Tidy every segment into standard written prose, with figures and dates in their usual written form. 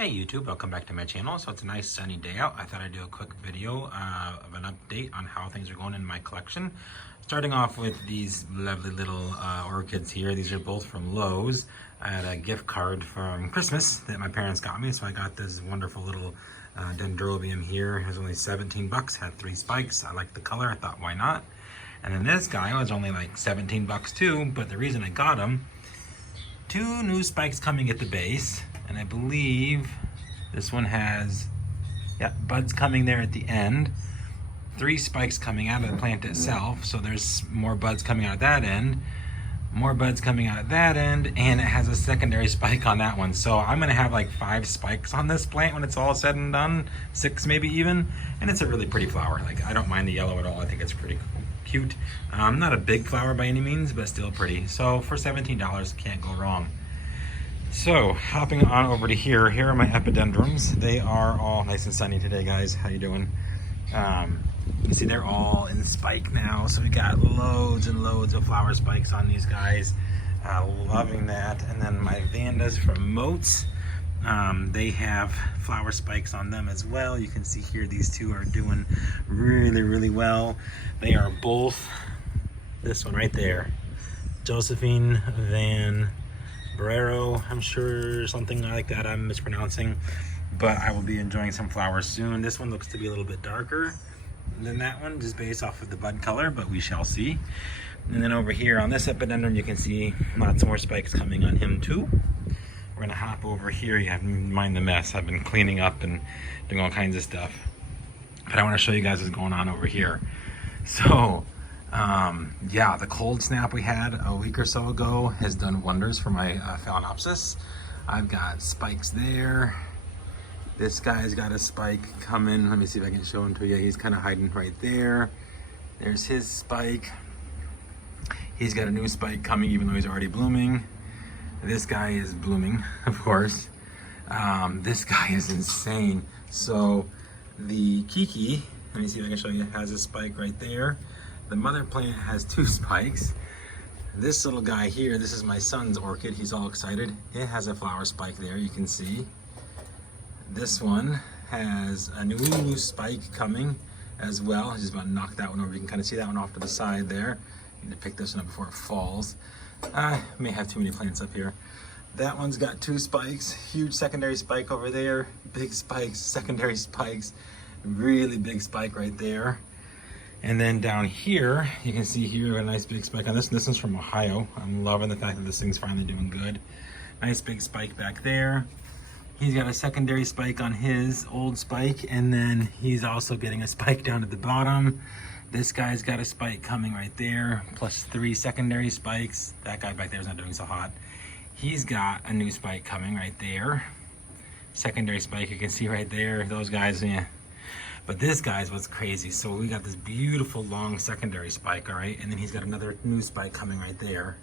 Hey YouTube, welcome back to my channel. So it's a nice sunny day out. I thought I'd do a quick video of an update on how things are going in my collection. Starting off with these lovely little orchids here. These are both from Lowe's. I had a gift card from Christmas that my parents got me, so I got this wonderful little Dendrobium here. It was only 17 bucks, had 3 spikes. I liked the color, I thought why not? And then this guy was only like 17 bucks too, but the reason I got him, 2 new spikes coming at the base. And I believe this one has, buds coming there at the end. 3 spikes coming out of the plant itself. So there's more buds coming out of that end. More buds coming out of that end. And it has a secondary spike on that one. So I'm going to have like 5 spikes on this plant when it's all said and done. 6 maybe even. And it's a really pretty flower. Like, I don't mind the yellow at all. I think it's pretty cute. Not a big flower by any means, but still pretty. So for $17, can't go wrong. So, hopping on over to here are my epidendrums. They are all nice and sunny today, guys. How you doing? You can see they're all in spike now, so we got loads and loads of flower spikes on these guys. Loving that. And then my Vandas from Moats, they have flower spikes on them as well. You can see here these 2 are doing really, really well. They are both, this one right there, Josephine Van Barrero, I'm sure, something like that I'm mispronouncing, but I will be enjoying some flowers soon. This one looks to be a little bit darker than that one, just based off of the bud color, but we shall see. And then over here on this epidendrum, you can see lots more spikes coming on him too. We're gonna hop over here. You have to mind the mess. I've been cleaning up and doing all kinds of stuff, but I want to show you guys what's going on over here. So the cold snap we had a week or so ago has done wonders for my Phalaenopsis. I've got spikes there. This guy's got a spike coming. Let me see if I can show him to you. He's kind of hiding right there. There's his spike. He's got a new spike coming even though he's already blooming. This guy is blooming, of course. This guy is insane. So the Kiki, let me see if I can show you, has a spike right there. The mother plant has 2 spikes. This little guy here, this is my son's orchid. He's all excited. It has a flower spike there, you can see. This one has a new spike coming as well. He's about to knock that one over. You can kind of see that one off to the side there. Need to pick this one up before it falls. I may have too many plants up here. That one's got 2 spikes. Huge secondary spike over there. Big spikes, secondary spikes. Really big spike right there. And then down here, you can see here a nice big spike on this. This one's from Ohio. I'm loving the fact that this thing's finally doing good. Nice big spike back there. He's got a secondary spike on his old spike, and then he's also getting a spike down at the bottom. This guy's got a spike coming right there, plus 3 secondary spikes. That guy back there is not doing so hot. He's got a new spike coming right there. Secondary spike, you can see right there. Those guys, yeah. But this guy's what's crazy. So we got this beautiful long secondary spike, all right? And then he's got another new spike coming right there.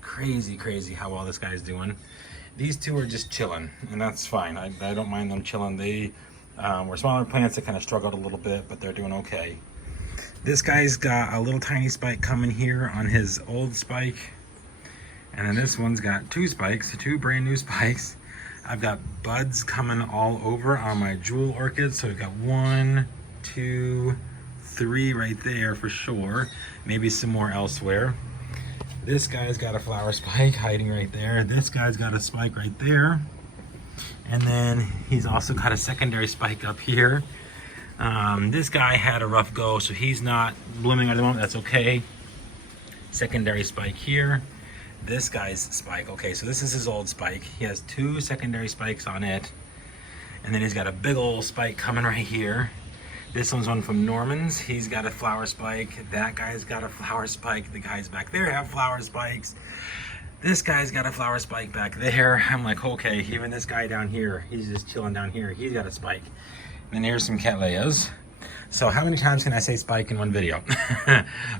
Crazy, crazy how well this guy's doing. These 2 are just chilling, and that's fine. I don't mind them chilling. They were smaller plants that kind of struggled a little bit, but they're doing okay. This guy's got a little tiny spike coming here on his old spike. And then this one's got 2 spikes, 2 brand new spikes. I've got buds coming all over on my jewel orchids. So we've got 1, 2, 3 right there for sure. Maybe some more elsewhere. This guy's got a flower spike hiding right there. This guy's got a spike right there. And then he's also got a secondary spike up here. This guy had a rough go, so he's not blooming at the moment. That's okay. Secondary spike here. This guy's spike, okay, so this is his old spike. He has 2 secondary spikes on it. And then he's got a big old spike coming right here. This one's one from Norman's. He's got a flower spike. That guy's got a flower spike. The guys back there have flower spikes. This guy's got a flower spike back there. I'm like, okay, even this guy down here, he's just chilling down here. He's got a spike. And then here's some Cattleyas. So how many times can I say spike in one video?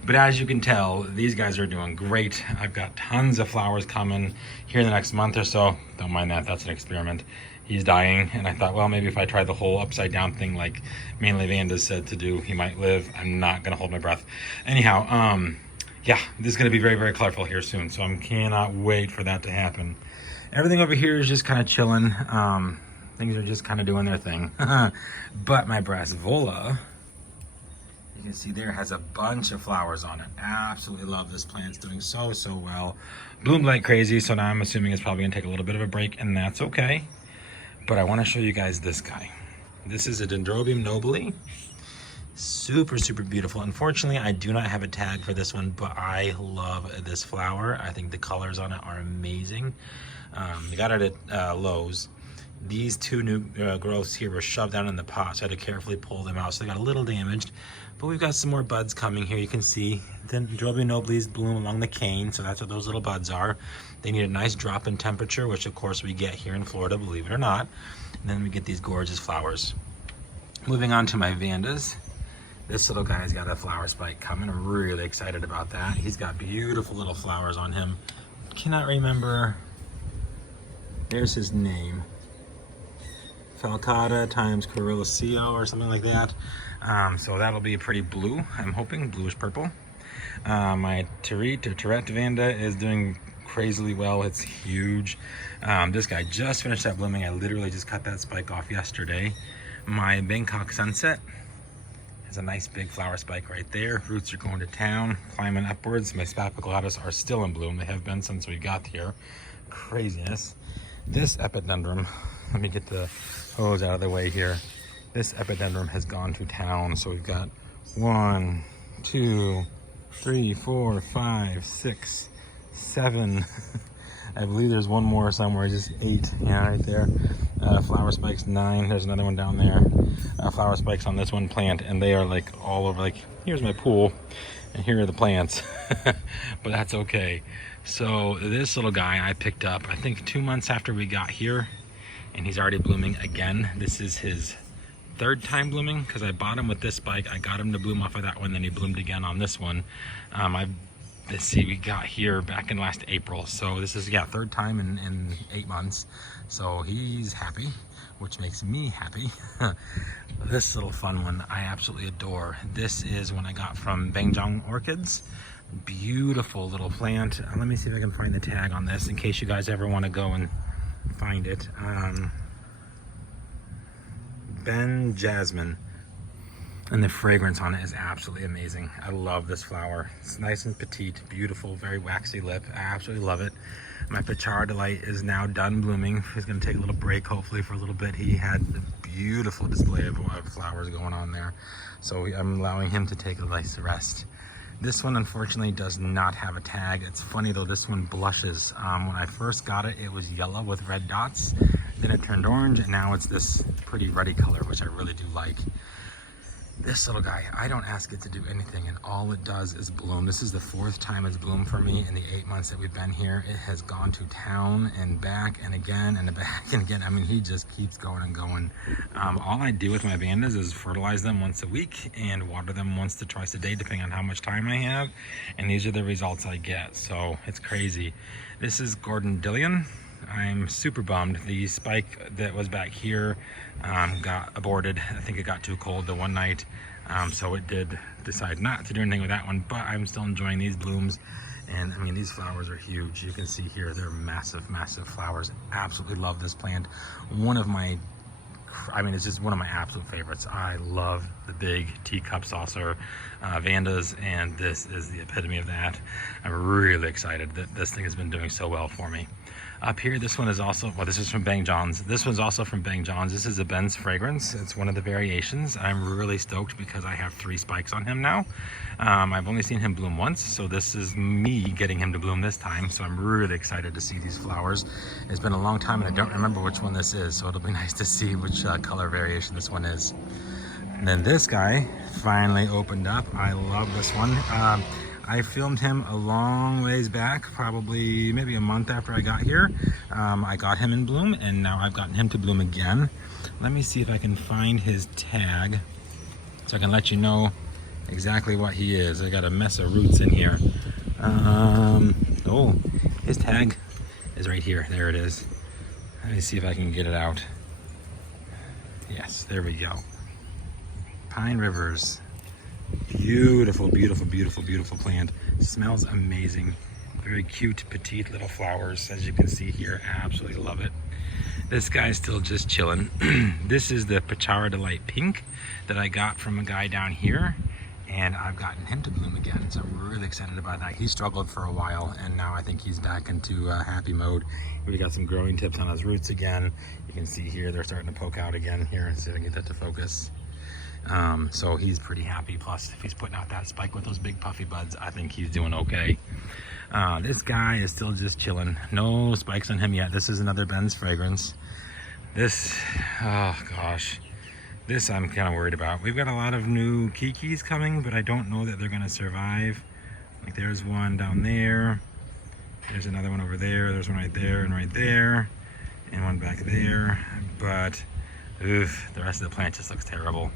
But as you can tell, these guys are doing great. I've got tons of flowers coming here in the next month or so. Don't mind that, that's an experiment. He's dying, and I thought, well, maybe if I try the whole upside down thing like mainly Vandas said to do, he might live. I'm not gonna hold my breath. Anyhow, yeah, this is gonna be very, very colorful here soon, so I cannot wait for that to happen. Everything over here is just kind of chilling. Things are just kind of doing their thing. But my Brassavola, you can see there, has a bunch of flowers on it. Absolutely love this plant. It's doing so well. Bloomed like crazy, so now I'm assuming it's probably gonna take a little bit of a break, and that's okay. But I wanna show you guys this guy. This is a Dendrobium Nobly. Super beautiful. Unfortunately, I do not have a tag for this one, but I love this flower. I think the colors on it are amazing. I got it at Lowe's. These two new growths here were shoved down in the pot, so I had to carefully pull them out, so they got a little damaged. But we've got some more buds coming here. You can see the Dendrobium Nobly's bloom along the cane, so that's what those little buds are. They need a nice drop in temperature, which of course we get here in Florida, believe it or not. And then we get these gorgeous flowers. Moving on to my Vandas. This little guy's got a flower spike coming. I'm really excited about that. He's got beautiful little flowers on him. Cannot remember. There's his name. Falcata times Corylaceo or something like that. So that'll be pretty blue, I'm hoping, bluish purple. My Tourette Vanda is doing crazily well. It's huge. This guy just finished that blooming. I literally just cut that spike off yesterday. My Bangkok Sunset has a nice big flower spike right there. Roots are going to town, climbing upwards. My Spapicaulatus are still in bloom. They have been since we got here. Craziness. This epidendrum, let me get the hose out of the way here. This epidendrum has gone to town. So we've got 1, 2, 3, 4, 5, 6, 7. I believe there's one more somewhere, just 8, yeah, right there. Flower spikes 9, there's another one down there. Flower spikes on this one plant, and they are like all over, like, here's my pool, and here are the plants. But that's okay. So this little guy I picked up, I think 2 months after we got here, and he's already blooming again. This is his 3rd time blooming, because I bought him with this spike. I got him to bloom off of that one, then he bloomed again on this one. Let's see, we got here back in last April, so this is, yeah, 3rd time in 8 months. So he's happy, which makes me happy. This little fun one I absolutely adore. This is one I got from Bangjong Orchids. Beautiful little plant. Let me see if I can find the tag on this in case you guys ever want to go and find it. Ben Jasmine. And the fragrance on it is absolutely amazing. I love this flower. It's nice and petite, beautiful, very waxy lip. I absolutely love it. My Pichara Delight is now done blooming. He's gonna take a little break, hopefully, for a little bit. He had a beautiful display of flowers going on there. So I'm allowing him to take a nice rest. This one, unfortunately, does not have a tag. It's funny though, this one blushes. When I first got it, it was yellow with red dots. Then it turned orange, and now it's this pretty ruddy color, which I really do like. This little guy, I don't ask it to do anything, and all it does is bloom. This is the 4th time it's bloomed for me in the 8 months that we've been here. It has gone to town and back and again and back and again. I mean, he just keeps going and going. All I do with my Vandas is fertilize them once a week and water them once to twice a day, depending on how much time I have. And these are the results I get, so it's crazy. This is Gordondilion. I'm super bummed. The spike that was back here got aborted. I think it got too cold the one night, so it did decide not to do anything with that one, but I'm still enjoying these blooms. And I mean, these flowers are huge. You can see here, they're massive flowers. Absolutely love this plant. It's just one of my absolute favorites. I love the big teacup saucer Vandas, and this is the epitome of that. I'm really excited that this thing has been doing so well for me. Up here, this one is also, well, this is from Bang John's. This one's also from Bang John's. This is a Ben's fragrance. It's one of the variations. I'm really stoked because I have 3 spikes on him now. I've only seen him bloom once, so this is me getting him to bloom this time. So I'm really excited to see these flowers. It's been a long time and I don't remember which one this is, so it'll be nice to see which color variation this one is. And then this guy finally opened up. I love this one. I filmed him a long ways back, probably maybe a month after I got here. I got him in bloom, and now I've gotten him to bloom again. Let me see if I can find his tag so I can let you know exactly what he is. I got a mess of roots in here. Oh, his tag is right here. There it is. Let me see if I can get it out. Yes, there we go. Pine Rivers. Beautiful plant. Smells amazing. Very cute, petite little flowers, as you can see here. Absolutely love it. This guy's still just chilling. This is the Pachara Delight Pink that I got from a guy down here, and I've gotten him to bloom again, so I'm really excited about that. He struggled for a while, and now I think he's back into happy mode. We got some growing tips on his roots again. You can see here they're starting to poke out again here. Let's see if I can get that to focus. So he's pretty happy. Plus, if he's putting out that spike with those big puffy buds, I think he's doing okay. This guy is still just chilling. No spikes on him yet. This is another Ben's fragrance. This, oh gosh, this I'm kind of worried about. We've got a lot of new kikis coming, but I don't know that they're going to survive. Like there's one down there. There's another one over there. There's one right there and right there. And one back there. But oof, the rest of the plant just looks terrible.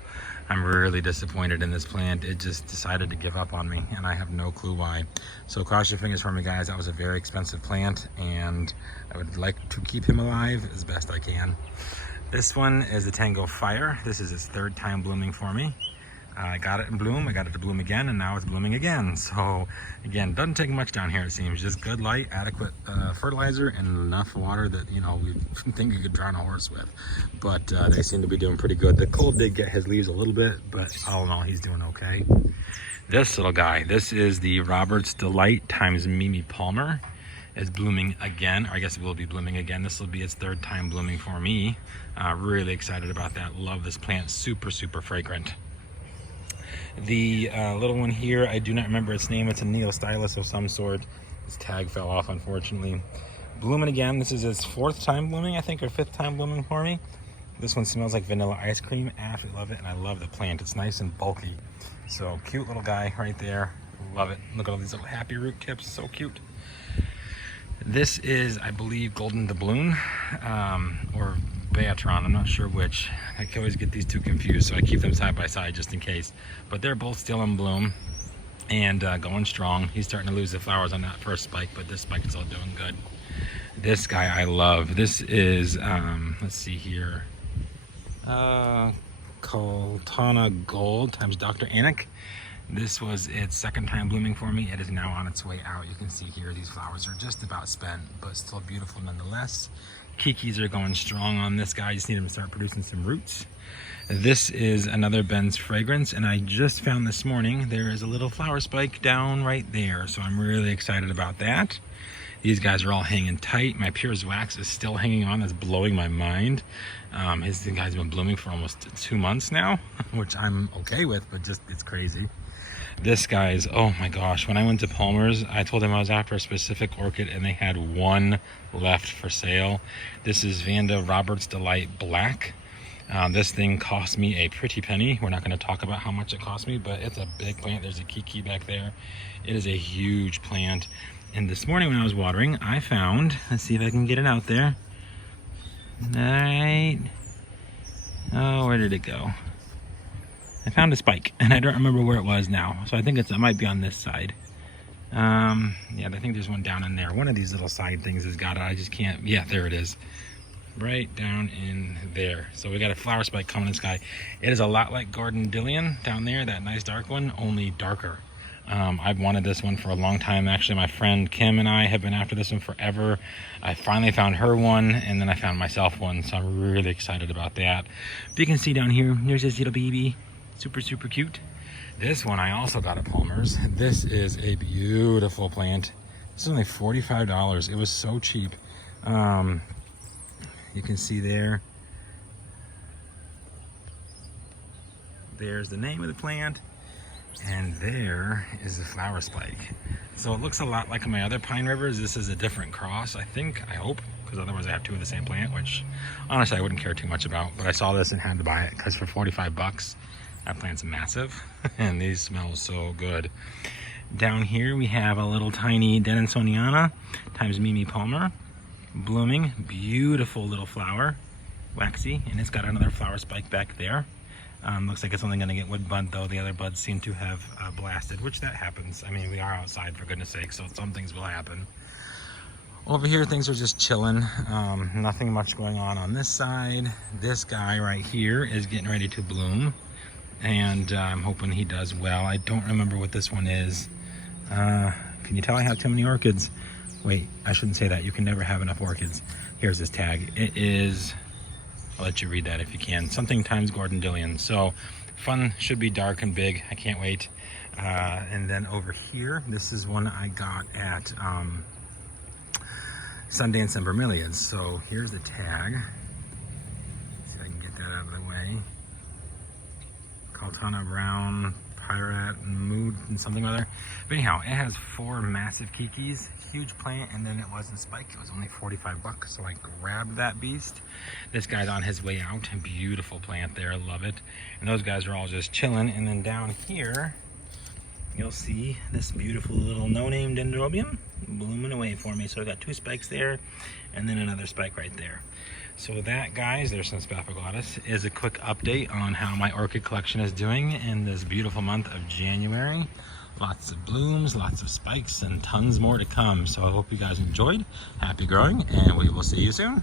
I'm really disappointed in this plant. It just decided to give up on me, and I have no clue why. So cross your fingers for me, guys. That was a very expensive plant, and I would like to keep him alive as best I can. This one is the Tango Fire. This is its third time blooming for me. I got it in bloom, I got it to bloom again, and now it's blooming again. So again, doesn't take much down here, it seems. Just good light, adequate fertilizer, and enough water that, you know, we think you could drown a horse with. But they seem to be doing pretty good. The cold did get his leaves a little bit, but all in all, he's doing okay. This little guy, this is the Robert's Delight times Mimi Palmer, is blooming again, or I guess it will be blooming again. This will be its third time blooming for me. Really excited about that. Love this plant, super, super fragrant. The little one here, I do not remember its name. It's a Neostylus of some sort. Its tag fell off, unfortunately. Blooming again. This is its fourth time blooming, I think, or fifth time blooming for me. This one smells like vanilla ice cream. Absolutely love it, and I love the plant. It's nice and bulky. So cute little guy right there. Love it. Look at all these little happy root tips. So cute. This is, I believe, Golden Doubloon, or Beatron, I'm not sure which. I can always get these two confused, so I keep them side by side just in case. But they're both still in bloom and going strong. He's starting to lose the flowers on that first spike, but this spike is still doing good. This guy I love. This is, let's see here, Coltana Gold times Dr. Anik. This was its second time blooming for me. It is now on its way out. You can see here these flowers are just about spent, but still beautiful nonetheless. Kikis are going strong on this guy. I just need him to start producing some roots. This is another Ben's fragrance, and I just found this morning there is a little flower spike down right there, so I'm really excited about that. These guys are all hanging tight. My Piers Wax is still hanging on. That's blowing my mind. His guy's been blooming for almost 2 months now, which I'm okay with, but just it's crazy. This guy's, oh my gosh, when I went to Palmer's, I told them I was after a specific orchid, and they had one left for sale. This is Vanda Robert's Delight Black. This thing cost me a pretty penny. We're not going to talk about how much it cost me, but it's a big plant. There's a kiki back there. It is a huge plant. And this morning when I was watering, I found, let's see if I can get it out there. All right. Oh, where did it go? I found a spike, and I don't remember where it was now. So I think it might be on this side. Yeah, I think there's one down in there. One of these little side things has got it. I just can't. Yeah, there it is. Right down in there. So we got a flower spike coming in the sky. It is a lot like Gordon Dillion down there, that nice dark one, only darker. I've wanted this one for a long time. Actually, my friend Kim and I have been after this one forever. I finally found her one, and then I found myself one, so I'm really excited about that. But you can see down here, there's this little baby. Super, super cute. This one I also got at Palmer's. This is a beautiful plant. This is only $45. It was so cheap. You can see there. There's the name of the plant. And there is the flower spike. So it looks a lot like my other Pine Rivers. This is a different cross, I think, I hope, because otherwise I have two of the same plant, which honestly I wouldn't care too much about. But I saw this and had to buy it because for 45 bucks, that plant's massive, and these smell so good. Down here we have a little tiny Denisoniana times Mimi Palmer, blooming, beautiful little flower, waxy, and it's got another flower spike back there. Looks like it's only going to get wood bud though. The other buds seem to have blasted, which that happens. I mean, we are outside for goodness sake, so some things will happen. Over here, things are just chilling. Nothing much going on this side. This guy right here is getting ready to bloom, and I'm hoping he does well. I don't remember what this one is. Can you tell I have too many orchids? Wait, I shouldn't say that. You can never have enough orchids. Here's this tag. It is, I'll let you read that if you can. Something times Gordon-Dillion. So fun, should be dark and big. I can't wait. And then over here, this is one I got at Sundance and Vermilions. So here's the tag. See if I can get that out of the way. Kaltana Brown, Pirate, and Mood, and something other. But anyhow, it has 4 massive kikis, huge plant, and then it wasn't spike. It was only 45 bucks, so I grabbed that beast. This guy's on his way out. Beautiful plant there, love it. And those guys are all just chilling. And then down here, you'll see this beautiful little no-name Dendrobium blooming away for me. So I got 2 spikes there, and then another spike right there. So that, guys, there's some Spaphoglotis, is a quick update on how my orchid collection is doing in this beautiful month of January. Lots of blooms, lots of spikes, and tons more to come. So I hope you guys enjoyed. Happy growing, and we will see you soon.